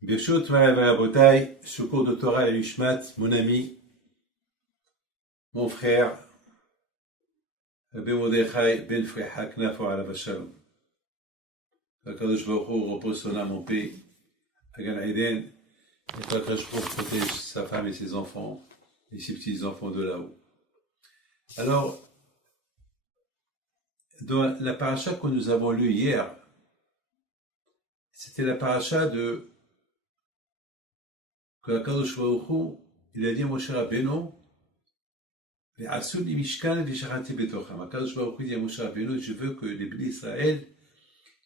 Birshut Rabotai, secours de Torah et Ishmat, mon ami, mon frère, Rabbi Mordechai ben Freha Knafo Alav Shalom. Qu'Akadosh Baruch Hu repose son âme en paix à Gan Eden, et qu'Akadosh Baruch Hu protège sa femme et ses enfants, et ses petits-enfants de là-haut. Alors, dans la paracha que nous avons lue hier, c'était la paracha de que Akadosh Baruch Hu, il a dit à Moshe Rabbeinu, Akadosh Baruch Hu dit à Moshe Rabbeinu, je veux que les bénis d'Israël,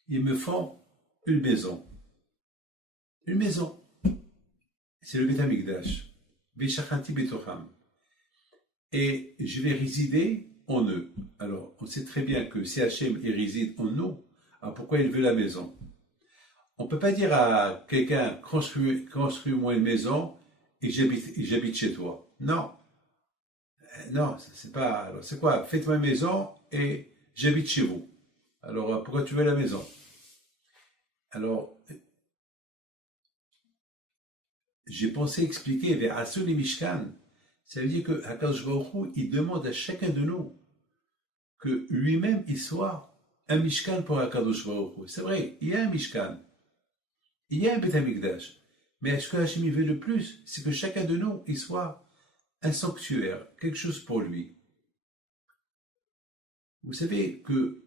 ils me font une maison. Une maison. C'est le Beth Amikdash. Et je vais résider en eux. Alors, on sait très bien que si Hachem il réside en nous, alors pourquoi il veut la maison? On ne peut pas dire à quelqu'un, construis-moi une maison et j'habite chez toi. Non. Non, c'est pas. Alors, c'est quoi? Faites-moi une maison et j'habite chez vous. Alors, pourquoi tu veux la maison? Alors, j'ai pensé expliquer vers Asuli Mishkan. Ça veut dire que Akadosh Baruch Hu, il demande à chacun de nous que lui-même, il soit un Mishkan pour Akadosh Baruch Hu. C'est vrai, il y a un Mishkan. Il y a un Beth Amikdash. Mais ce que Hachem veut le plus, c'est que chacun de nous, il soit un sanctuaire, quelque chose pour lui. Vous savez que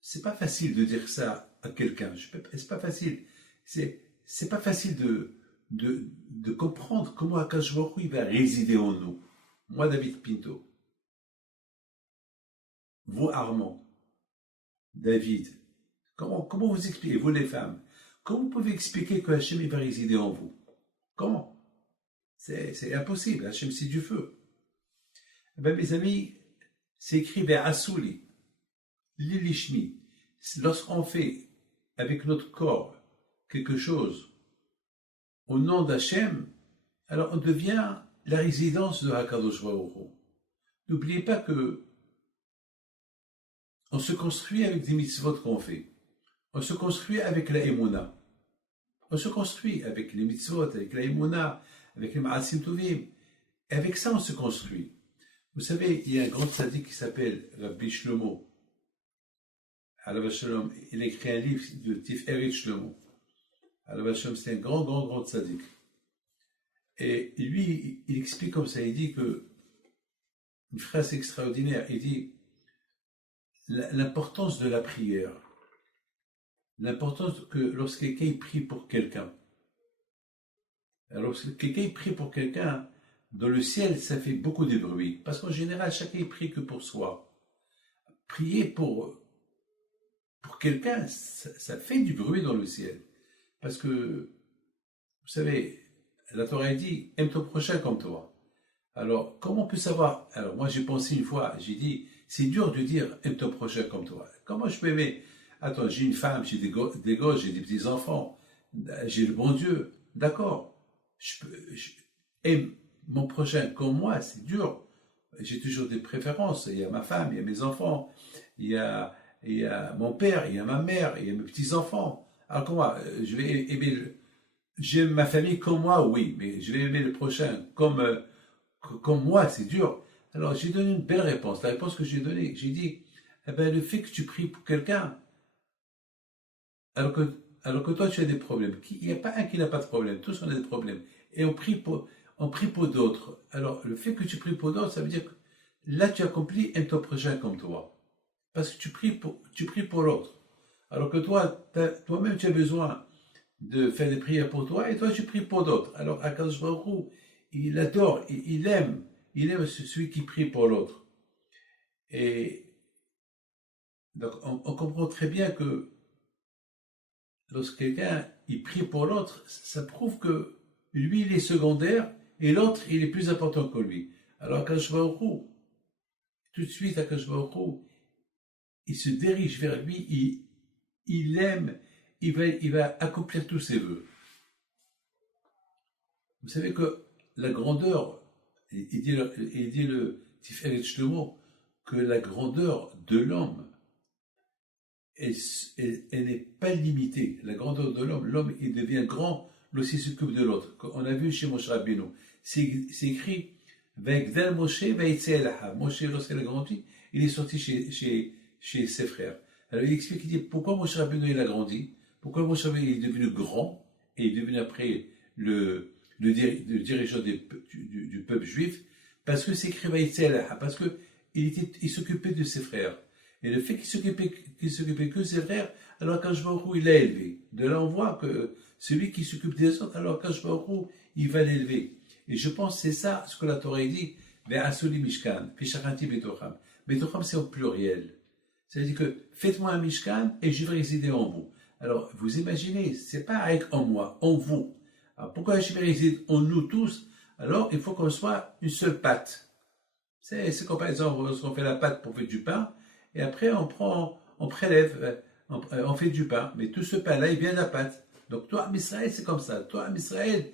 c'est pas facile de dire ça à quelqu'un. C'est pas facile. C'est pas facile de comprendre comment Akadosh Baruch Hu va résider en nous. Moi, David Pinto. Vous, Armand. David. Comment vous expliquez, vous les femmes, comment vous pouvez expliquer que Hachem va résider en vous? Comment? C'est impossible. Hachem, c'est du feu. Ben, mes amis, c'est écrit vers Assouli, Lilishmi. Lorsqu'on fait avec notre corps quelque chose au nom d'Hachem, alors on devient la résidence de Hakadosh Baruch Hu. N'oubliez pas que on se construit avec des mitzvot qu'on fait. On se construit avec la Emouna. On se construit avec les mitzvot, avec la Emouna, avec les Ma'asim Tovim. Et avec ça, on se construit. Vous savez, il y a un grand tzaddik qui s'appelle Rabbi Shlomo. Alav Shalom, il a écrit un livre de Tiferet Shlomo. Alav Shalom, c'est un grand tzaddik. Et lui, il explique comme ça, il dit que, une phrase extraordinaire, il dit l'importance de la prière. L'importance que lorsque quelqu'un prie pour quelqu'un. Alors, lorsque quelqu'un prie pour quelqu'un, dans le ciel, ça fait beaucoup de bruit. Parce qu'en général, chacun prie que pour soi. Prier pour quelqu'un, ça fait du bruit dans le ciel. Parce que, vous savez, la Torah dit, aime ton prochain comme toi. Alors, comment on peut savoir? Alors, moi, j'ai pensé une fois, j'ai dit, c'est dur de dire, aime ton prochain comme toi. Comment je peux aimer? Attends, j'ai une femme, j'ai des gosses, j'ai des petits-enfants, j'ai le bon Dieu. D'accord. Aime mon prochain comme moi, c'est dur. J'ai toujours des préférences. Il y a ma femme, il y a mes enfants, il y a mon père, il y a ma mère, il y a mes petits-enfants. Alors comment je vais aimer j'aime ma famille comme moi, oui, mais je vais aimer le prochain comme moi, c'est dur. Alors j'ai donné une belle réponse. La réponse que j'ai donnée, j'ai dit, eh ben, le fait que tu pries pour quelqu'un, alors que toi tu as des problèmes. Il n'y a pas un qui n'a pas de problème, tous on a des problèmes. Et on prie pour d'autres. Alors le fait que tu pries pour d'autres, ça veut dire que là tu accomplis un ton prochain comme toi. Parce que tu pries pour l'autre. Alors que toi-même tu as besoin de faire des prières pour toi et toi tu pries pour d'autres. Alors Akadosh Baruch Hu, il adore, il aime celui qui prie pour l'autre. Et donc on comprend très bien que lorsque quelqu'un il prie pour l'autre, ça prouve que lui il est secondaire et l'autre il est plus important que lui. Alors Akadosh Baruch Hu, tout de suite Akadosh Baruch Hu, il se dirige vers lui, il l'aime, il va accomplir tous ses vœux. Vous savez que la grandeur, il dit le Tiferet Shlomo, que la grandeur de l'homme elle n'est pas limitée. La grandeur de l'homme, il devient grand lorsqu'il s'occupe de l'autre. On a vu chez Moshe Rabbeinu, c'est écrit Vayigdal Moshe vayitze el Ahav. Moshe, lorsqu'il a grandi, il est sorti chez ses frères. Alors il explique, il dit pourquoi Moshe Rabbeinu il a grandi, pourquoi Moshe Rabbeinu est devenu grand et est devenu après le dirigeant du peuple juif, parce que c'est écrit Vayitze el Ahav, parce que il s'occupait de ses frères. Et le fait qu'il s'occupait que de ses frères, alors Akadosh Baruch Hu, il l'a élevé. De là, on voit que celui qui s'occupe des autres, alors Akadosh Baruch Hu, il va l'élever. Et je pense que c'est ça ce que la Torah dit, Ve'asuli Mishkan, Pishachanti Betocham. Betocham, c'est au pluriel. C'est-à-dire que faites-moi un Mishkan et je vais résider en vous. Alors, vous imaginez, c'est pas avec en moi, en vous. Alors, pourquoi je vais résider en nous tous? Alors, il faut qu'on soit une seule pâte. C'est comme par exemple, on fait la pâte pour faire du pain, et après on prélève, on fait du pain. Mais tout ce pain-là, il vient de la pâte. Donc toi, Israël, c'est comme ça. Toi, Israël,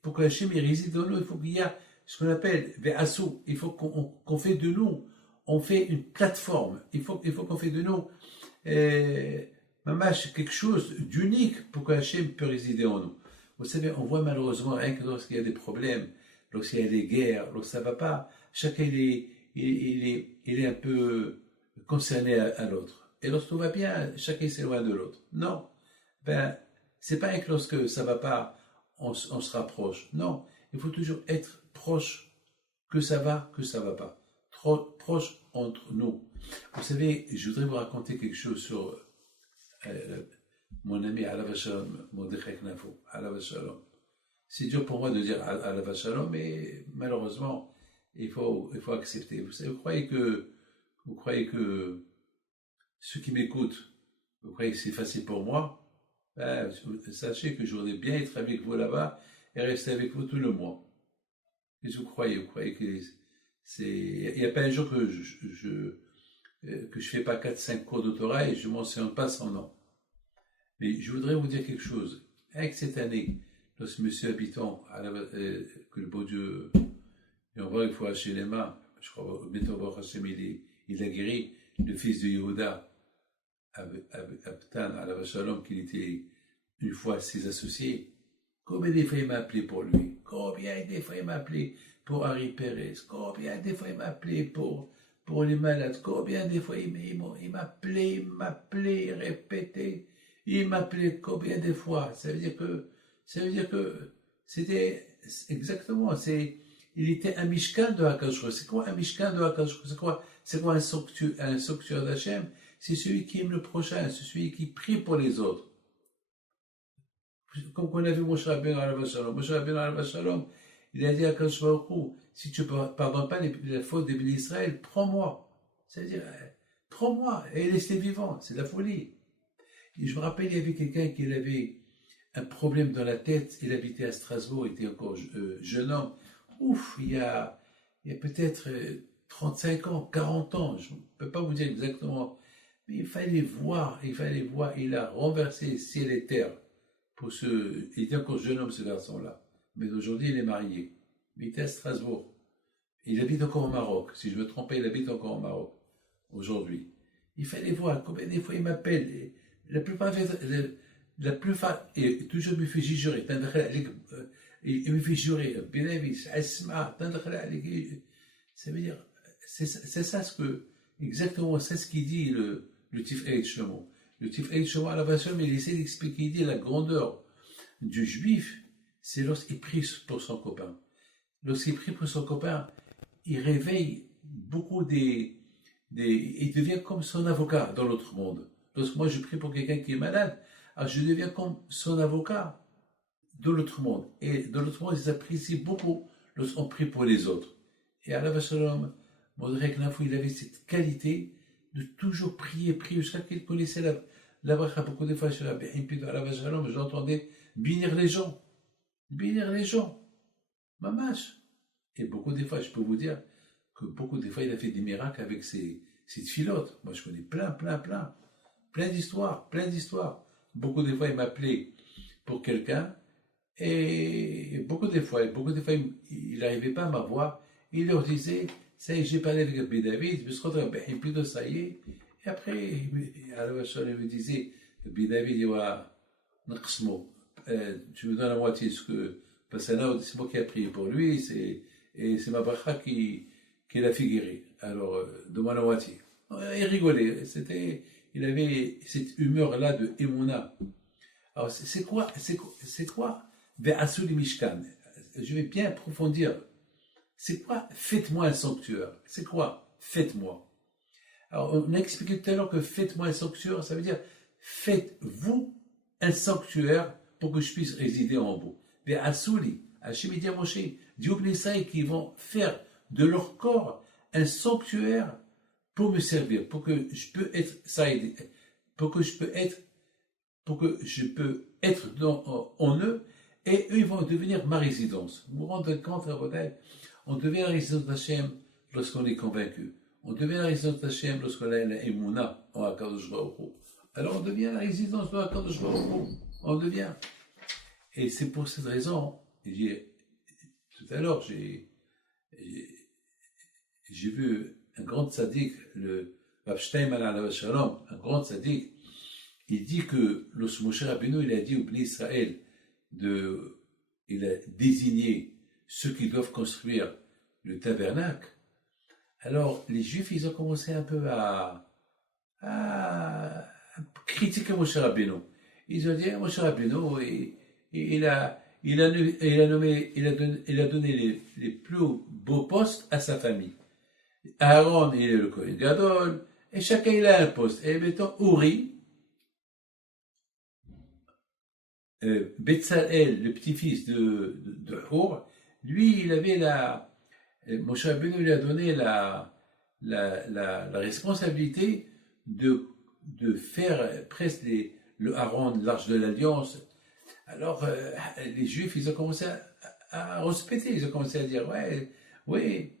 pour que Hachem réside en nous, il faut qu'il y ait ce qu'on appelle Ve'asu. Il faut qu'on fait de nous, on fait une plateforme. Il faut qu'on fait de nous, mamash, quelque chose d'unique pour que Hachem puisse résider en nous. Vous savez, on voit malheureusement, rien que lorsqu'il y a des problèmes, lorsqu'il y a des guerres, lorsque ça ne va pas, chacun il est un peu concerné à l'autre. Et lorsque tout va bien, chacun s'éloigne de l'autre. Non. C'est pas que lorsque ça va pas, on se rapproche. Non. Il faut toujours être proche, que ça va pas. Trop proche entre nous. Vous savez, je voudrais vous raconter quelque chose sur mon ami Alav Shalom, Mordechai Knafo, Alav Shalom. C'est dur pour moi de dire Alav Shalom, mais malheureusement, il faut accepter. Vous savez, vous croyez que ceux qui m'écoutent, vous croyez que c'est facile pour moi? Sachez que je voudrais bien être avec vous là-bas et rester avec vous tout le mois. Qu'est-ce que vous croyez? Vous croyez que il n'y a pas un jour que je fais pas 4-5 cours de Torah et je mentionne pas son nom. Mais je voudrais vous dire quelque chose. Avec cette année, lorsque monsieur habitant, que le beau Dieu, et on voit qu'il faut hacher les mains, je crois, il a guéri le fils de Yehuda, Abtan, Alav Shalom, qu'il était une fois ses associés. Combien de fois il m'a appelé pour lui? Combien de fois il m'a appelé pour Harry Perez? Combien de fois il m'a appelé pour les malades? Combien de fois il m'appelait, répété. Il m'appelait combien de fois? Ça veut dire que c'était exactement, il était un Mishkan de Akadosh Baruch Hu. C'est quoi un Mishkan de Akadosh Baruch Hu? C'est quoi un sanctuaire d'Hachem? C'est celui qui aime le prochain, c'est celui qui prie pour les autres. Comme on a vu Moshe Rabbeinu Alav Shalom. Moshe Rabbeinu Alav Shalom, il a dit à Akadosh Baruch Hu, si tu ne pardonnes pas les fautes des bénis d'Israël, prends-moi. C'est-à-dire, prends-moi et laisse-les vivants. C'est de la folie. Et je me rappelle, il y avait quelqu'un qui avait un problème dans la tête. Il habitait à Strasbourg, il était encore jeune homme. Ouf, il y a peut-être 35 ans, 40 ans, je ne peux pas vous dire exactement. Mais il fallait voir, il a renversé ciel et terre. Il était encore jeune homme, ce garçon-là. Mais aujourd'hui, il est marié. Il était à Strasbourg. Il habite encore au Maroc. Si je me trompe pas, il habite encore au Maroc. Aujourd'hui. Il fallait voir combien de fois il m'appelle. La plupart, et toujours il me fait jurer. Il me fait jurer. Ça veut dire, c'est ça exactement, c'est ce qu'il dit le Tiferet Shlomo. Le Tiferet Shlomo à la Vachon, il essaie d'expliquer, il dit la grandeur du juif, c'est lorsqu'il prie pour son copain. Lorsqu'il prie pour son copain, il réveille beaucoup il devient comme son avocat dans l'autre monde. Lorsque moi je prie pour quelqu'un qui est malade, alors je deviens comme son avocat dans l'autre monde. Et dans l'autre monde, ils apprécient beaucoup lorsqu'on prie pour les autres. Et Alav Shalom, Mordechai Knafo, il avait cette qualité de toujours prier jusqu'à qu'il connaissait la bracha. Beaucoup de fois, je l'entendais bénir les gens. Mamash. Et beaucoup de fois, je peux vous dire que beaucoup de fois, il a fait des miracles avec ses filotes. Moi, je connais plein d'histoires. Beaucoup de fois, il m'appelait pour quelqu'un, et beaucoup de fois, il n'arrivait pas à m'avoir. Il leur disait, ça y est, j'ai parlé avec Rabbi David, je me suis retrouvé, plutôt ça y est, Et après, alors, il me disait, Ben David, il va, tu me donnes la moitié de ce que, parce que là, c'est moi qui ai prié pour lui, et c'est ma bracha qui l'a fait guérir. Alors, donne-moi la moitié. Il rigolait, il avait cette humeur-là de Emouna. Alors, c'est quoi, Ve'asuli Mishkan? Je vais bien approfondir. C'est quoi, faites-moi un sanctuaire? C'est quoi, faites-moi? Alors, on a expliqué tout à l'heure que faites-moi un sanctuaire, ça veut dire, faites-vous un sanctuaire pour que je puisse résider en vous. Ve'asuli, Hachem dit à Moshe, dit aux Israël qui vont faire de leur corps un sanctuaire pour me servir, pour que je peux être pour que je peux être en eux, et eux ils vont devenir ma résidence. Vous vous rendez compte, on devient la résidence d'Hachem lorsqu'on est convaincu. On devient la résidence d'Hachem lorsqu'on a la émouna en Akadosh Baruch Hu. Alors on devient la résidence de Akadosh Baruch Hu. On devient. Et c'est pour cette raison, tout à l'heure, j'ai vu un grand tzaddik, le Rav Steinman alav shalom, un grand tzaddik, il dit que lorsque Moshe Rabbeinu, il a dit au Bnei Israël, il a désigné ceux qui doivent construire le tabernacle, alors les Juifs, ils ont commencé un peu à critiquer Moshe Rabbeinu. Ils ont dit, Moshe Rabbeinu, il a donné les plus beaux postes à sa famille. Aaron, il est le Kohen Gadol, et chacun il a un poste. Et mettons, Uri, Betzalel, le petit-fils de Hur, lui, il avait Moshe Rabbeinu lui a donné la responsabilité de faire presque le Aaron, l'arche de l'Alliance. Alors, les Juifs, ils ont commencé à respecter, ils ont commencé à dire, ouais, oui,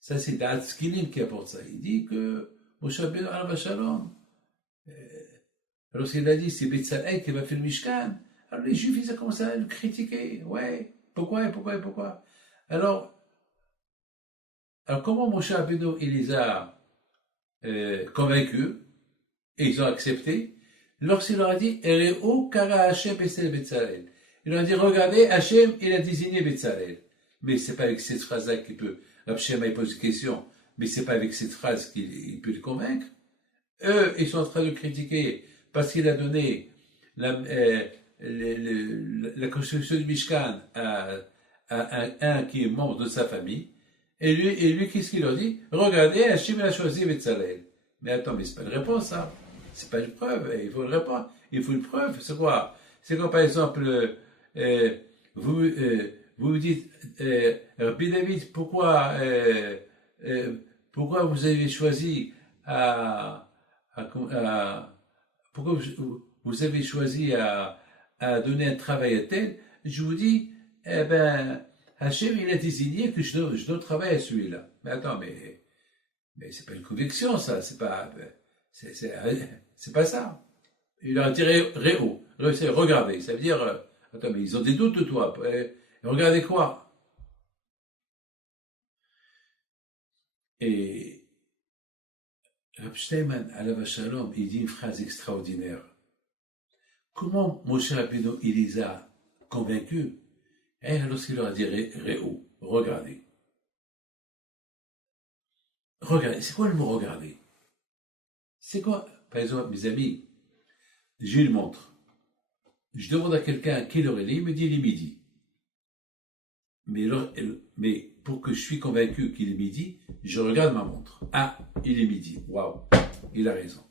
ça c'est Datzkinin qui apporte ça. Il dit que Moshe Rabbeinu alav shalom, lorsqu'il a dit c'est Betzalel qui va faire le Mishkan, alors les Juifs, ils ont commencé à le critiquer. Ouais, pourquoi? Alors comment Moshe Rabbeinu, il les a convaincus, et ils ont accepté, lorsqu'il leur a dit, Ereo kara Hashem besel Betzalel. Il leur a dit, regardez, Hashem, il a désigné Betzalel. Mais c'est pas avec cette phrase-là qu'il peut, Hashem il pose une question, mais c'est pas avec cette phrase qu'il peut les convaincre. Eux, ils sont en train de critiquer parce qu'il a donné la construction du Mishkan à un qui est membre de sa famille. Et lui, qu'est-ce qu'il leur dit? Regardez, Hachem a choisi Betzalel. Mais attends, mais c'est pas une réponse, ça. C'est pas une preuve. Il faut une réponse. Il faut une preuve. C'est quoi? C'est comme, par exemple, vous me dites, Rabbi David, pourquoi vous avez choisi pourquoi vous avez choisi à donner un travail à tel? Je vous dis, Hachem, il a désigné que je dois travailler à celui-là. Mais attends, mais c'est pas une conviction, ça. C'est pas ça. Il leur a dit Réo. Regardez. Ça veut dire, attends, mais ils ont des doutes de toi. Regardez quoi? Et Rav Steinman, alav shalom, il dit une phrase extraordinaire. Comment Moshe Rabbeinu, il les a convaincus? Et lorsqu'il leur a dit Réo, regardez. Regardez, c'est quoi le mot regarder? C'est quoi? Par exemple, mes amis, j'ai une montre. Je demande à quelqu'un à quelle heure il est, il me dit il est midi. Mais pour que je suis convaincu qu'il est midi, je regarde ma montre. Ah, il est midi. Waouh, il a raison.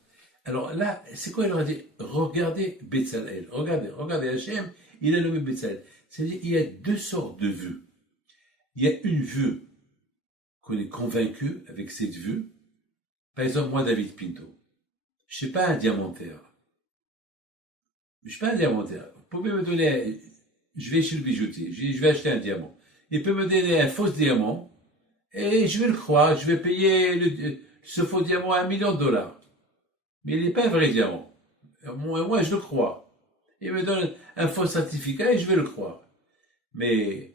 Alors là, c'est quoi il leur a dit? Regardez Betzalel. Regardez Hachem, il a nommé Betzalel. C'est-à-dire, il y a deux sortes de vues. Il y a une vue qu'on est convaincu avec cette vue. Par exemple, moi, David Pinto, je ne suis pas un diamantaire. Vous pouvez me donner, je vais chez le bijoutier, je vais acheter un diamant. Il peut me donner un faux diamant et je vais le croire, je vais payer ce faux diamant $1 million. Mais il n'est pas un vrai diamant. Moi, je le crois. Il me donne un faux certificat et je vais le croire. Mais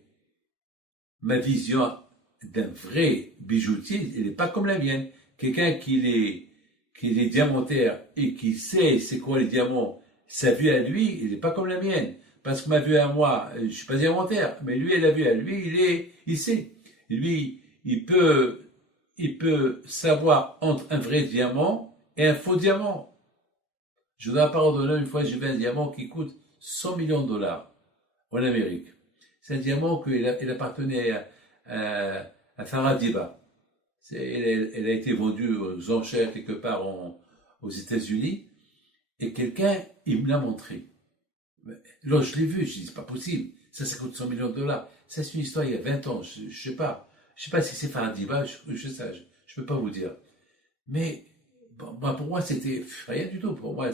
ma vision d'un vrai bijoutier, elle n'est pas comme la mienne. Quelqu'un qui qu'il est diamantaire et qu'il sait c'est quoi les diamants, sa vue à lui, il n'est pas comme la mienne. Parce que ma vue à moi, je suis pas diamantaire, mais lui, la vue à lui, il sait. Lui, il peut savoir entre un vrai diamant et un faux diamant. Je vous ai pardonné, une fois, j'ai vu un diamant qui coûte 100 millions de dollars en Amérique. C'est un diamant il appartenait à Farah Diba. Elle a été vendue aux enchères quelque part aux États-Unis et quelqu'un, il me l'a montré. Là, je l'ai vu, je dis, c'est pas possible. Ça coûte 100 millions de dollars. Ça, c'est une histoire il y a 20 ans. Je sais pas. Je sais pas si c'est Farah Diba, je peux pas vous dire. Mais, bon, pour moi, c'était rien du tout. Pour moi,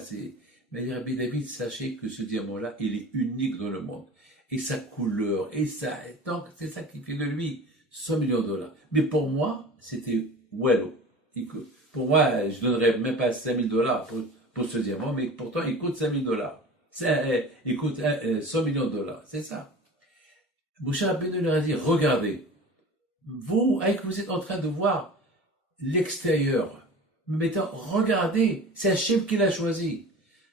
mais Rabbi David, sachez que ce diamant-là, il est unique dans le monde. Et sa couleur, donc, c'est ça qui fait de lui 100 millions de dollars. Mais pour moi, c'était Wello. Pour moi, je donnerais même pas 5 000 dollars pour ce diamant, mais pourtant, il coûte 5 000 dollars. Il coûte 100 millions de dollars. C'est ça. Moshe Rabbeinu leur a dit, regardez, vous êtes en train de voir l'extérieur. Mais maintenant, regardez, c'est Hachem qui l'a choisi.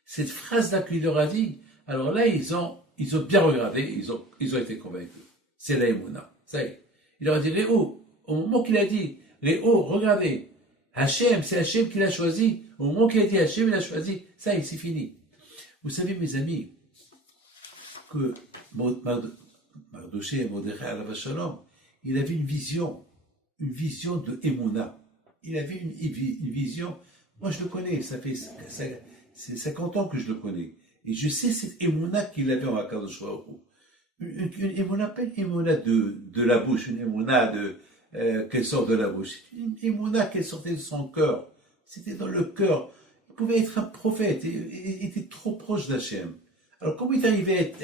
Cette phrase-là qu'il leur a dit, alors là, ils ont bien regardé, ils ont été convaincus. C'est la Emouna. Ça y est. Il leur a dit, Léo, au moment qu'il a dit, Léo, regardez, Hachem, c'est Hachem qui l'a choisi. Au moment qu'il a dit Hachem, il l'a choisi. Ça y est, c'est fini. Vous savez, mes amis, que Mardoché et Mordechai alav shalom, il avait une vision de Emouna. Il avait une vision. Moi, je le connais, c'est 50 ans que je le connais. Et je sais cette Emouna qu'il avait en Akadosh Baruch Hu. Une Emouna, pas une Emouna de la bouche, une Emouna qu'elle sort de la bouche. Une Emouna qu'elle sortait de son cœur. C'était dans le cœur. Il pouvait être un prophète. Il était trop proche d'Hachem. Alors, comment il arrivait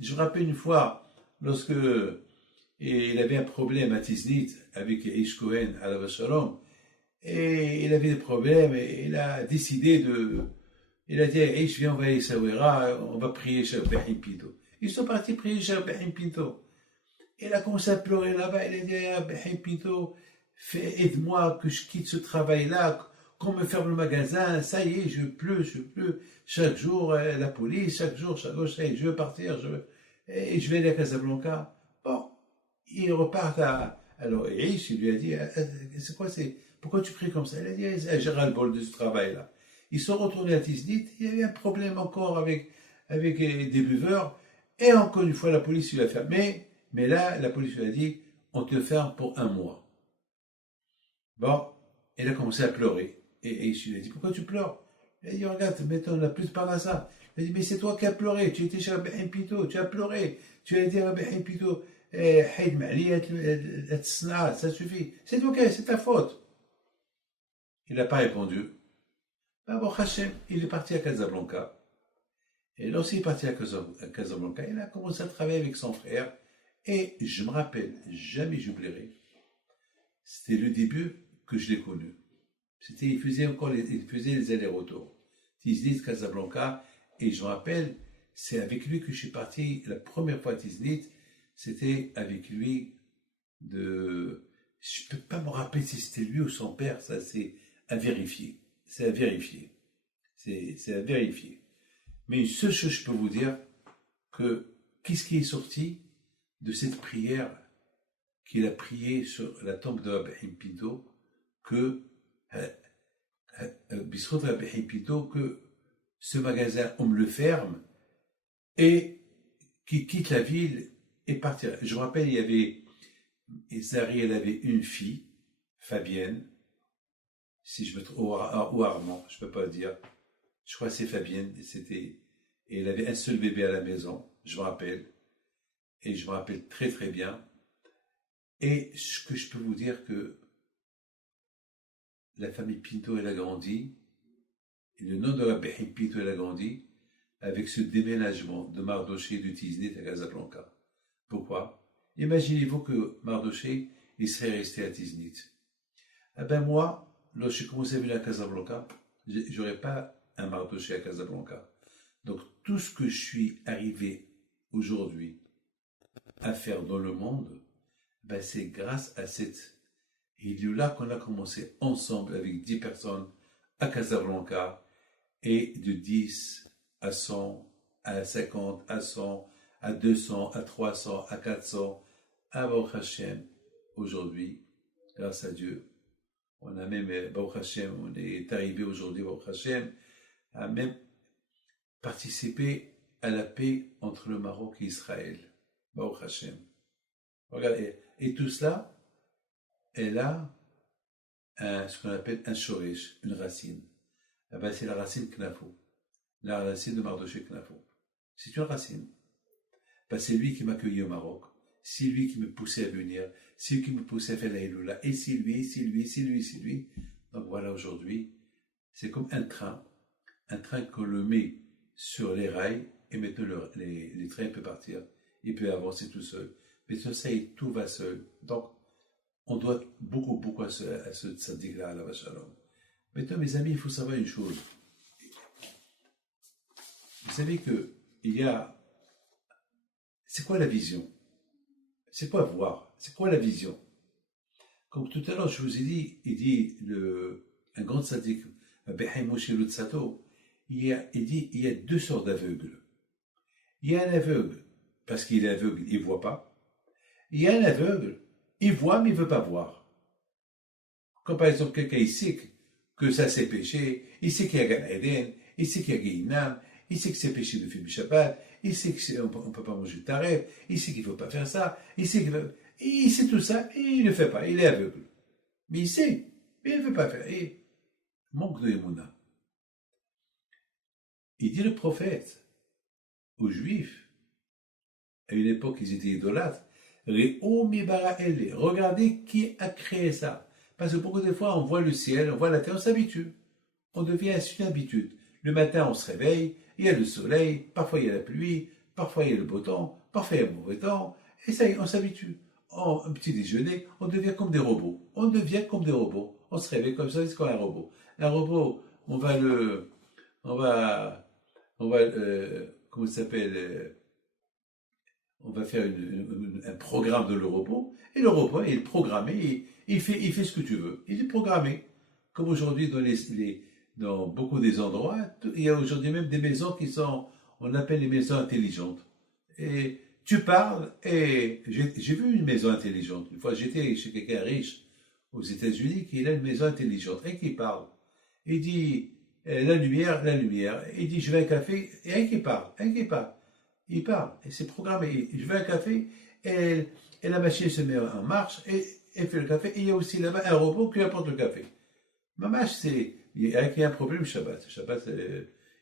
je me rappelle une fois, lorsque il avait un problème à Tiznit avec Ish Cohen alav shalom, et il avait des problèmes, et il a décidé il a dit, Ish, viens, on va aller Sawera, on va prier chez Behim Pinto. Ils sont partis prier chez Behim Pinto. Il a commencé à pleurer là-bas, il a dit, Behim Pinto, aide-moi que je quitte ce travail-là, qu'on me ferme le magasin, ça y est, je pleure, chaque jour, la police, chaque jour, ça y est, je veux partir, et je vais aller à Casablanca. Bon, il repart alors, Ish, il lui a dit, pourquoi tu pries comme ça? Il a dit, j'ai ras-le-bol de ce travail-là. Ils sont retournés à Tiznit, il y avait un problème encore avec des buveurs, et encore une fois, la police lui a fermé, mais là, la police lui a dit, on te ferme pour 1 mois. Bon, il a commencé à pleurer. Et je lui ai dit, pourquoi tu pleures? Il a dit, regarde, maintenant on n'a plus de parnassa. Il a dit, mais c'est toi qui as pleuré, tu étais chez Rabbi Pito, tu as pleuré, tu as dit à Rabbi Pito, ça suffit, c'est ok, c'est ta faute. Il n'a pas répondu. Bon, Hachem, il est parti à Casablanca. Et lorsqu'il est parti à Casablanca, il a commencé à travailler avec son frère. Et je me rappelle, jamais j'oublierai, c'était le début que je l'ai connu. Il faisait les allers-retours. Tiznit, Casablanca, et je me rappelle, c'est avec lui que je suis parti la première fois à Tiznit, c'était avec lui je ne peux pas me rappeler si c'était lui ou son père, ça c'est à vérifier. C'est à vérifier. C'est à vérifier. Mais une seule chose, je peux vous dire, qu'est-ce qui est sorti de cette prière qu'il a priée sur la tombe de Rabbi Pinto, que Bisrot Rabbi Pinto, que ce magasin, on me le ferme, et qu'il quitte la ville et partir. Je me rappelle, Zari, elle avait une fille, Fabienne, si je me trompe, ou Armand, je peux pas dire. Je crois que c'est Fabienne, et elle avait un seul bébé à la maison, je me rappelle. Et je me rappelle très très bien. Et ce que je peux vous dire que la famille Pinto, elle a grandi, et le nom de Rabbi Pinto, elle a grandi, avec ce déménagement de Mardoché de Tiznit à Casablanca. Pourquoi? Imaginez-vous que Mardoché, il serait resté à Tiznit. Eh ben moi, lorsque j'ai commencé à vivre à Casablanca, j'aurais pas un Mardoché à Casablanca. Donc tout ce que je suis arrivé aujourd'hui à faire dans le monde, ben c'est grâce à cette Hilula qu'on a commencé ensemble avec 10 personnes à Casablanca, et de 10 à 100, à 50, à 100, à 200, à 300, à 400, à Baruch Hashem, aujourd'hui, grâce à Dieu. On a même, Baruch Hashem, on est arrivé aujourd'hui, Baruch Hashem, à même participer à la paix entre le Maroc et Israël. Baruch Hashem. Regardez, et tout cela, elle a ce qu'on appelle un shoresh, une racine. Ah ben, c'est la racine Knafo, la racine de Mardoché Knafo. C'est une racine. Ben, c'est lui qui m'a accueilli au Maroc, c'est lui qui me poussait à venir, c'est lui qui me poussait à faire la Iloula, et c'est lui, c'est lui, c'est lui, c'est lui. Donc voilà, aujourd'hui, c'est comme un train qu'on le met sur les rails, et maintenant les trains peuvent partir, il peut avancer tout seul. Mais tout ça, tout va seul. Donc, on doit beaucoup à ce tzaddik-là, à la Shalom. Maintenant, mes amis, il faut savoir une chose. Vous savez que il y a... C'est quoi la vision? C'est quoi voir? C'est quoi la vision? Comme tout à l'heure, je vous ai dit, il dit, un grand tzaddik, Behaim Moshe Lutzato, il dit, il y a deux sortes d'aveugles. Il y a un aveugle, parce qu'il est aveugle, il ne voit pas. Il y a un aveugle, il voit, mais il ne veut pas voir. Comme par exemple, quelqu'un, il sait que ça c'est péché, il sait qu'il y a Gan Eden, il sait qu'il y a Guéinam, il sait que c'est péché de faire Shabbat, il sait qu'on ne peut pas manger de taref, il sait qu'il ne faut pas faire ça, il sait tout ça, et il ne le fait pas, il est aveugle. Mais il sait, mais il ne veut pas faire. Et manque de Emouna. Il dit le prophète aux Juifs, à une époque ils étaient idolâtres, regardez qui a créé ça. Parce que beaucoup de fois, on voit le ciel, on voit la terre, on s'habitue. On devient une habitude. Le matin, on se réveille, il y a le soleil, parfois il y a la pluie, parfois il y a le beau temps, parfois il y a le mauvais temps, et ça y est, on s'habitue. Un petit déjeuner, on devient comme des robots. On devient comme des robots. On se réveille comme ça, c'est quoi un robot? Un robot, comment ça s'appelle, on va faire un programme de le robot, et le robot il est programmé, il fait ce que tu veux. Il est programmé. Comme aujourd'hui dans beaucoup des endroits, il y a aujourd'hui même des maisons qui sont, on appelle les maisons intelligentes. Et tu parles, et j'ai vu une maison intelligente. Une fois j'étais chez quelqu'un riche aux États-Unis qui a une maison intelligente et qui parle. Il dit la lumière. Il dit je veux un café, et un qui parle. Il parle, et c'est programmé. Je veux un café, et la machine se met en marche, et fait le café, et il y a aussi là-bas un robot qui apporte le café. Mamash, il y a un problème Shabbat. Shabbat,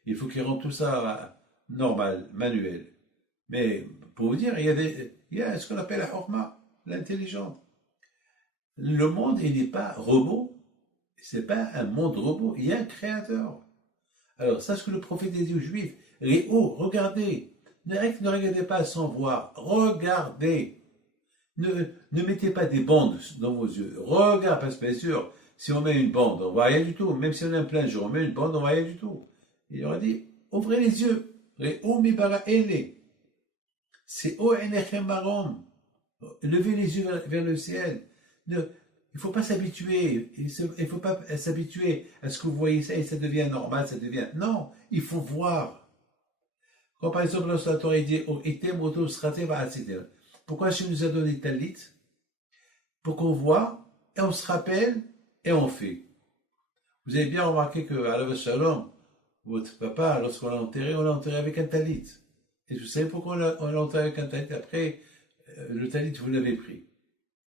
il faut qu'il rende tout ça normal, manuel. Mais pour vous dire, il y a ce qu'on appelle la Horma, l'intelligence. Le monde, il n'est pas robot, c'est pas un monde robot, il y a un créateur. Alors, ça, ce que le prophète dit aux Juifs, regardez. Ne regardez pas sans voir, regardez. Ne mettez pas des bandes dans vos yeux. Regardez, parce que bien sûr, si on met une bande, on ne voit rien du tout. Même si on est en plein jour, on met une bande, on ne voit rien du tout. Il leur a dit, ouvrez les yeux. C'est levez les yeux vers le ciel. Il ne faut pas s'habituer. Il ne faut pas s'habituer à ce que vous voyez ça et ça devient normal, ça devient... Non, il faut voir. Quand par exemple, lorsque la Torah dit pourquoi Hachem nous a donné talit? Pour qu'on voit, et on se rappelle, et on fait. Vous avez bien remarqué que à la Shalom, votre papa, lorsqu'on l'a enterré avec un talit. Et vous savez pourquoi on l'a enterré avec un talit? Après, le talit, vous l'avez pris.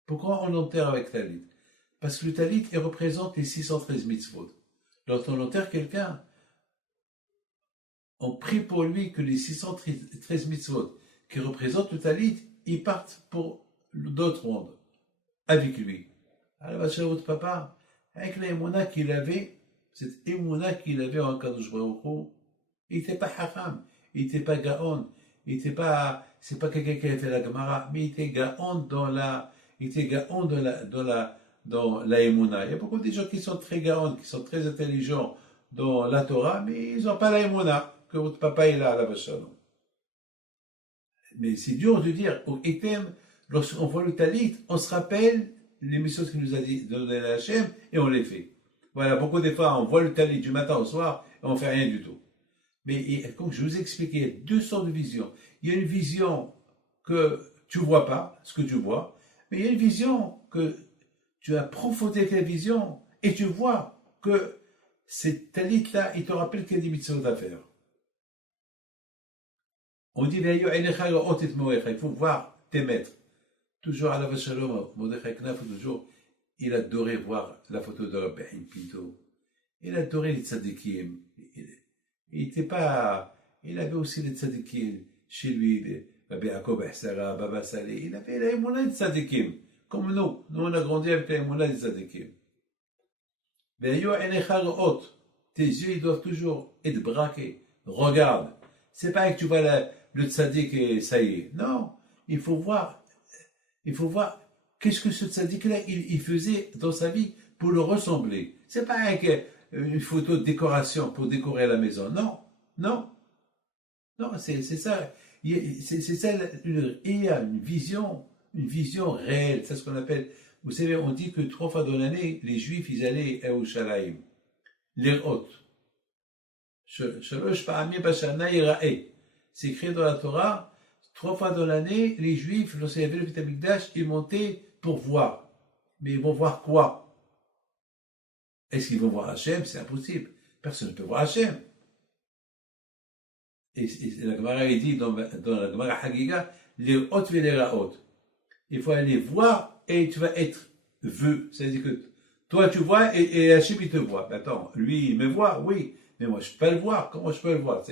Pourquoi on l'enterre avec talit? Parce que le talit, il représente les 613 mitzvot. Lorsqu'on enterre quelqu'un, on prie pour lui que les 613 mitzvot qui représentent le talit, ils partent pour d'autres mondes avec lui. Alors, votre papa, avec la émouna qu'il avait, cette émouna qu'il avait en Kadosh Baruch Hu, il n'était pas haram, il n'était pas gaon, il n'était pas, c'est pas quelqu'un qui a fait la Gemara, mais il était gaon dans la émouna. Il y a beaucoup de gens qui sont très gaon, qui sont très intelligents dans la Torah, mais ils n'ont pas la émouna que votre papa est là à la Vachalon. Mais c'est dur de dire, au Etem, lorsqu'on voit le talit, on se rappelle les missions qu'il nous a donné à Hachem et on les fait. Voilà, beaucoup des fois, on voit le talit du matin au soir et on ne fait rien du tout. Mais comme je vous ai expliqué, il y a deux sortes de visions. Il y a une vision que tu ne vois pas, ce que tu vois, mais il y a une vision que tu as profondé avec la vision et tu vois que cette talit-là, il te rappelle qu'il y a des mitzvot à faire. On dit, il faut voir tes maîtres. Toujours à la Shalom, Mordechai Knaf, toujours, il adorait voir la photo de Rabbi Haïm Pinto. Il adorait les tzadikim. Il était pas, il avait aussi les tzadikim chez lui, Rabbi Yaakov Ahsara, Baba Saleh. Il avait la émouna des tzadikim. Comme nous. Nous, on a grandi avec la émouna des tzadikim. Tes yeux, ils doivent toujours être braqués. Regarde. C'est pas que tu vois le tzadik et ça y est. Non. Il faut voir qu'est-ce que ce tzaddik-là, il faisait dans sa vie pour le ressembler. C'est pas une photo de décoration pour décorer la maison. Non, non, non, c'est ça. C'est ça, il y a une vision réelle. C'est ce qu'on appelle, vous savez, on dit que 3 fois dans l'année, les Juifs, ils allaient à Yerushalayim, les hôtes. Shalosh pa'amim b'shana yira'eh. C'est écrit dans la Torah. 3 fois dans l'année, les Juifs, lorsqu'il y avait le Beit HaMikdash, ils montaient pour voir. Mais ils vont voir quoi? Est-ce qu'ils vont voir Hachem? C'est impossible. Personne ne peut voir Hachem. Et la Gemara dit dans la Gemara Hagiga, les hautes et les raot. Il faut aller voir et tu vas être vu. C'est-à-dire que toi tu vois et Hachem il te voit. Attends, lui il me voit, oui, mais moi je ne peux pas le voir. Comment je peux le voir?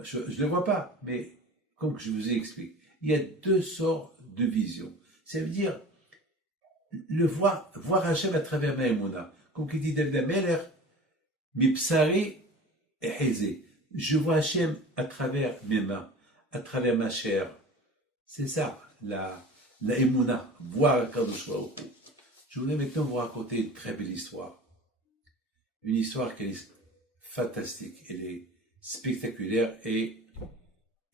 Je ne le vois pas, mais comme je vous ai expliqué, il y a deux sortes de visions. Ça veut dire voir Hachem à travers Maïmouna. Comme qui dit David Ameler, Mipsari et Hezé. Je vois Hachem à travers mes mains, à travers ma chair. C'est ça, la Emouna, voir Kadosh Baruch Hu. Je voudrais maintenant vous raconter une très belle histoire. Une histoire qui est fantastique, elle est spectaculaire et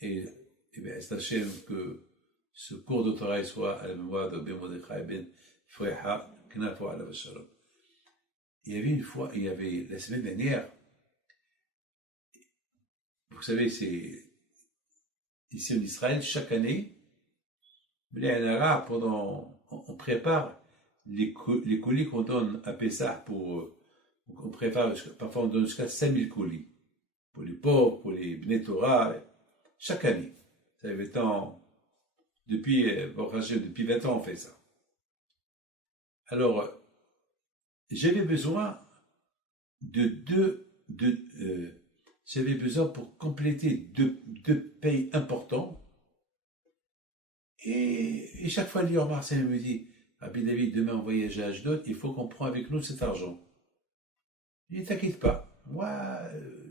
bien, c'est Hachem que ce cours de Torah soit à la mémoire de Ben Mordechai Ben Freha Knafo Alav Shalom. Il y avait la semaine dernière, vous savez, c'est ici en Israël, chaque année, on prépare les colis qu'on donne à Pessah on prépare, parfois on donne jusqu'à 5000 colis. Pour les pauvres, pour les Bnei Torah, chaque année. Ça fait depuis 20 ans on fait ça. Alors, j'avais besoin j'avais besoin pour compléter deux pays importants. Et chaque fois, Lior Marcel me dit, Rabbi David, demain on voyage à Ashdod, il faut qu'on prenne avec nous cet argent. Je dis, t'inquiète pas, moi,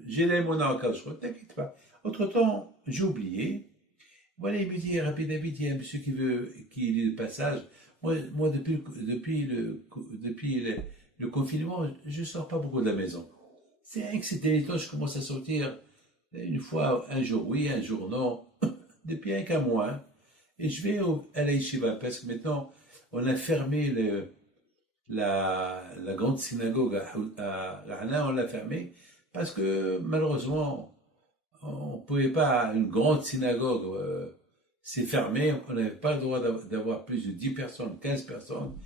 j'ai les monnaies en cash, t'inquiète pas. Entre-temps, j'ai oublié. Voilà, il me dit, Rabbi David, il y a un monsieur qui est de passage. Moi depuis le confinement, je ne sors pas beaucoup de la maison. C'est rien que c'était temps, je commence à sortir une fois, un jour oui, un jour non, depuis un mois. Et je vais à la yeshiva, parce que maintenant, on a fermé la grande synagogue à Rana, on l'a fermée, parce que malheureusement, on ne pouvait pas, une grande synagogue, c'est fermé, on n'avait pas le droit d'avoir plus de 10 personnes, 15 personnes,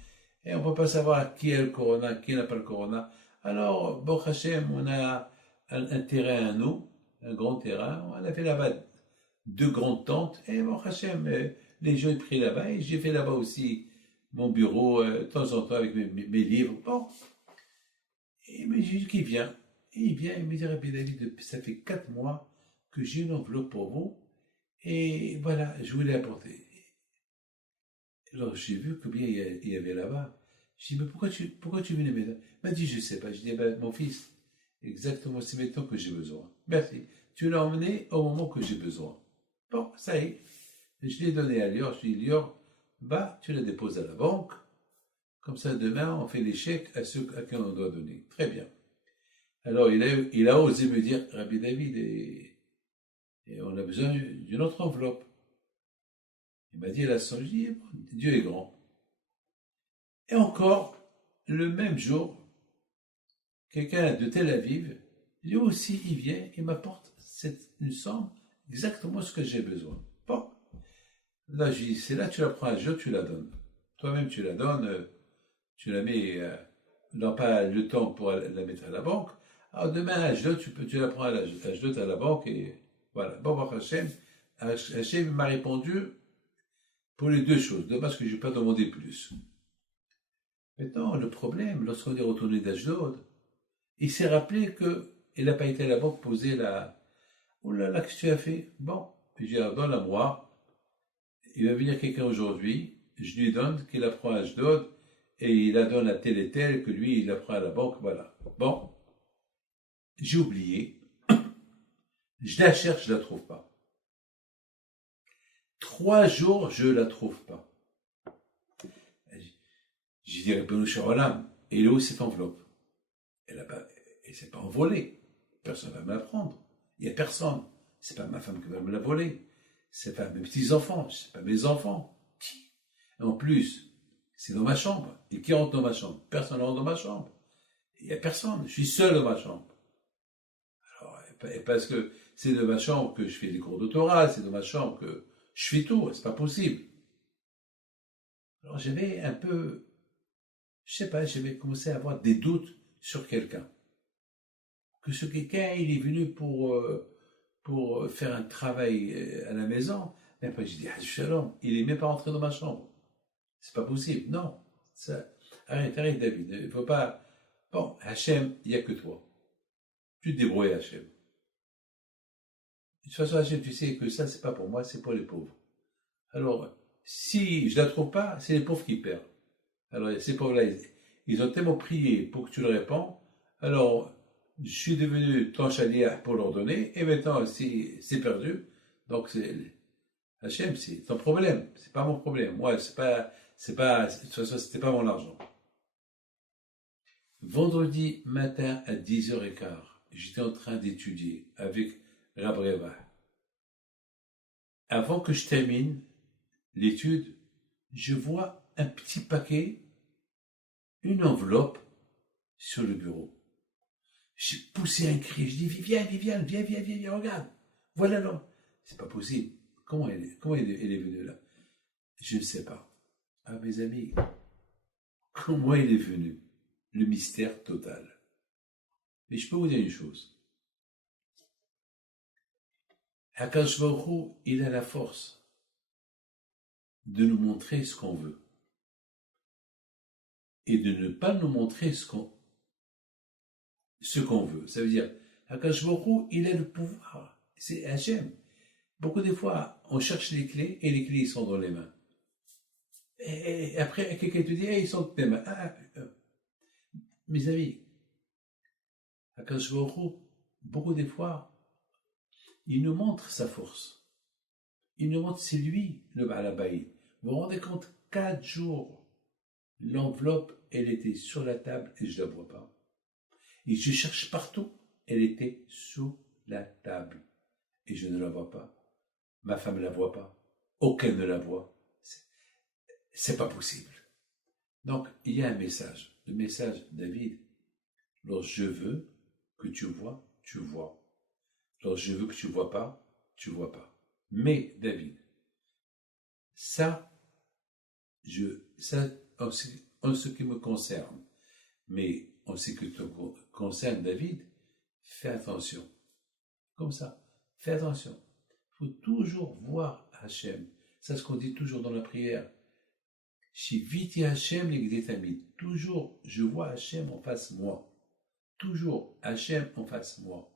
et on ne peut pas savoir qui a le corona, qui n'a pas le corona. Alors, Baruch Hashem, on a un terrain à nous, un grand terrain, on a fait là-bas 2 grandes tentes, et Baruch Hashem, les gens ont pris là-bas, et j'ai fait là-bas aussi mon bureau, de temps en temps avec mes livres. Bon, et mais Jésus qui vient, et il vient, il me dit, Rabbi David, ça fait 4 mois que j'ai une enveloppe pour vous, et voilà, je voulais apporter. Alors j'ai vu combien il y avait là-bas. Je dis, mais pourquoi tu venais maintenant? Il m'a dit, je ne sais pas. Je dis, mon fils, exactement, c'est maintenant que j'ai besoin. Merci. Tu l'as emmené au moment que j'ai besoin. Bon, ça y est. Je l'ai donné à Lior. Je lui ai dit, Lior, tu la déposes à la banque. Comme ça, demain, on fait les chèques à ceux à qui on doit donner. Très bien. Alors, il a osé me dire, Rabbi David, et on a besoin d'une autre enveloppe. Il m'a dit, je dis, Dieu est grand. Et encore, le même jour, quelqu'un de Tel Aviv, lui aussi, il vient et m'apporte une somme, exactement ce que j'ai besoin. Bon, là, je dis, c'est là, tu la prends à jeu, tu la donnes. Toi-même, tu la donnes, tu la mets, non pas le temps pour la mettre à la banque. Alors demain, à Ashdod, tu la prends à Ashdod à la banque et voilà. Bon, Hachem m'a répondu pour les deux choses. Dommage que je n'ai pas demandé plus. Maintenant, le problème, lorsqu'on est retourné d'Ashdod, il s'est rappelé qu'il n'a pas été à la banque poser la... Oh là là, qu'est-ce que tu as fait? Bon, puis j'ai dit, donne-la moi. Il va venir quelqu'un aujourd'hui, je lui donne, qu'il la prend à Ashdod, et il la donne à tel et tel, que lui, il la prend à la banque, voilà. Bon, j'ai oublié. Je la cherche, je la trouve pas. 3 jours, je la trouve pas. J'ai dit, Ribbono Shel Olam, et où cette enveloppe? Elle s'est pas envolée. Personne ne va me la prendre. Il n'y a personne. C'est pas ma femme qui va me la voler. C'est pas mes petits-enfants. C'est pas mes enfants. Et en plus, c'est dans ma chambre. Et qui rentre dans ma chambre? Personne ne rentre dans ma chambre. Il n'y a personne. Je suis seul dans ma chambre. Alors, et parce que c'est de ma chambre que je fais des cours de Torah, c'est de ma chambre que je fais tout. C'est pas possible. Alors j'avais un peu, je sais pas, j'avais commencé à avoir des doutes sur quelqu'un. Que ce quelqu'un, il est venu pour faire un travail à la maison. Mais après, j'ai dit, ah, Shalom, il est même pas rentré dans ma chambre. C'est pas possible. Non. Ça, arrête, David. Il faut pas. Bon, Hachem, il n'y a que toi. Tu te débrouilles, Hachem. De toute façon, Hachem, tu sais que ça, c'est pas pour moi, c'est pour les pauvres. Alors, si je la trouve pas, c'est les pauvres qui perdent. Alors, ces pauvres-là, ils ont tellement prié pour que tu le réponds. Alors, je suis devenu ton chalia pour leur donner, et maintenant, c'est perdu. Donc, Hachem, c'est ton problème. C'est pas mon problème. Moi, de toute façon, c'était pas mon argent. Vendredi matin à 10h15, j'étais en train d'étudier avec Rab Reva. Avant que je termine l'étude, je vois un petit paquet, une enveloppe sur le bureau. J'ai poussé un cri, je dis viens, regarde, voilà là. C'est pas possible. Comment elle est venue là? Je ne sais pas. Ah mes amis, comment elle est venue? Le mystère total. Mais je peux vous dire une chose. Akadosh Baruch Hu, il a la force de nous montrer ce qu'on veut et de ne pas nous montrer ce qu'on veut. Ça veut dire, Akadosh Baruch Hu, il a le pouvoir. C'est Hachem. Beaucoup de fois, on cherche les clés et les clés, ils sont dans les mains. Et après, quelqu'un te dit, hey, ils sont dans tes mains. Mes amis, Akadosh Baruch Hu, beaucoup de fois, il nous montre sa force. Il nous montre, c'est lui, le Baal HaBayit. Vous vous rendez compte, 4 jours, l'enveloppe, elle était sur la table et je ne la vois pas. Et je cherche partout, elle était sous la table et je ne la vois pas. Ma femme ne la voit pas. Aucun ne la voit. C'est pas possible. Donc, il y a un message. Le message, David, lorsque je veux que tu vois, tu vois. Lorsque je veux que tu vois pas, tu vois pas. Mais, David, ça, en ce qui me concerne, mais en ce qui te concerne, David, fais attention. Comme ça, fais attention. Il faut toujours voir Hachem. C'est ce qu'on dit toujours dans la prière. Shiviti Hachem l'Igdetamid. Toujours, je vois Hachem en face de moi. Toujours Hachem en face de moi.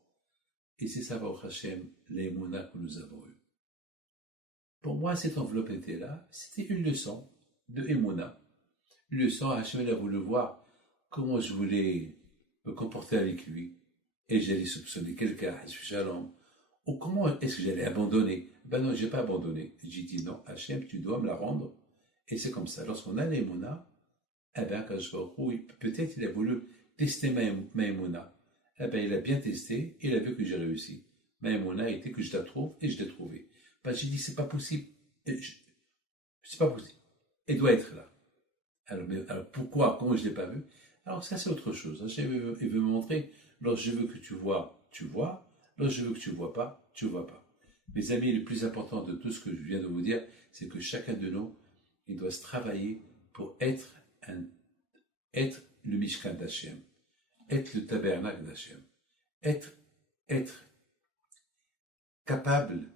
Et c'est ça, Baruch Hachem, les Mouna que nous avons eu. Pour moi, cette enveloppe était là. C'était une leçon de Emouna. Une leçon, Hachem a voulu voir comment je voulais me comporter avec lui. Et j'allais soupçonner quelqu'un, Shalom. Ou comment est-ce que j'allais abandonner? Ben non, je n'ai pas abandonné. J'ai dit non, Hachem, tu dois me la rendre. Et c'est comme ça. Lorsqu'on a l'Emouna, eh bien, peut-être il a voulu tester ma Emouna. Eh bien, il a bien testé, il a vu que j'ai réussi. Ma Emouna était que je la trouve et je l'ai trouvée. Ben, j'ai dit, c'est pas possible. C'est pas possible. Elle doit être là. Alors pourquoi? Comment je ne l'ai pas vue? Alors ça c'est autre chose. Il veut me montrer, lorsque je veux que tu vois, tu vois. Lorsque je veux que tu vois pas, tu vois pas. Mes amis, le plus important de tout ce que je viens de vous dire, c'est que chacun de nous, il doit se travailler pour être le Mishkan d'Hachem, être le tabernacle d'Hachem, être capable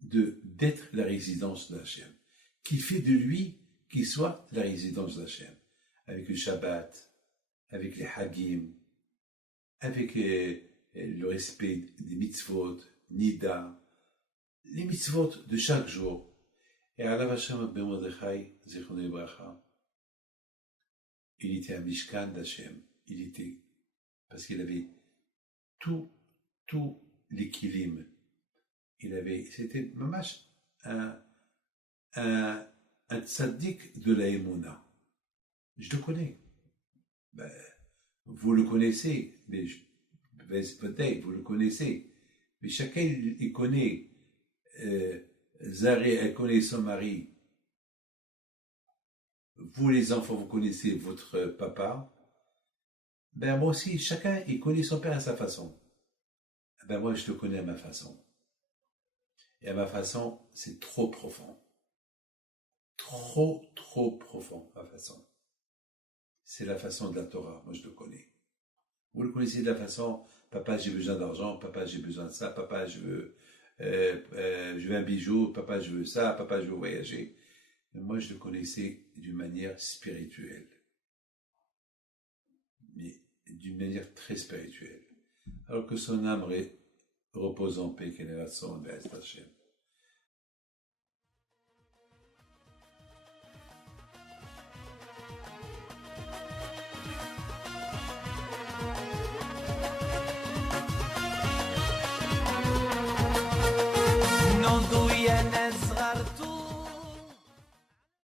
d'être la résidence d'Hachem, qui fait de lui qu'il soit la résidence d'Hachem, avec le Shabbat, avec les Hagim, avec le respect des mitzvot, Nida, les mitzvot de chaque jour. Et Alav Hashem ben Mordechai, Zichrono Bracha, il était un Mishkan d'Hachem, parce qu'il avait tout les kilim. C'était mamash un tzaddik de la Emouna. Je le connais. Ben, vous le connaissez, mais peut-être vous le connaissez. Mais chacun il connaît. Zaré, elle connaît son mari. Vous les enfants, vous connaissez votre papa. Ben moi aussi, chacun il connaît son père à sa façon. Ben moi je le connais à ma façon. Et à ma façon, c'est trop profond. Trop profond, ma façon. C'est la façon de la Torah, moi je le connais. Vous le connaissez de la façon, papa j'ai besoin d'argent, papa j'ai besoin de ça, papa je veux un bijou, papa je veux ça, papa je veux voyager. Mais moi je le connaissais d'une manière spirituelle. Mais d'une manière très spirituelle. Alors que son âme repose en paix, qu'elle est à son Hashem.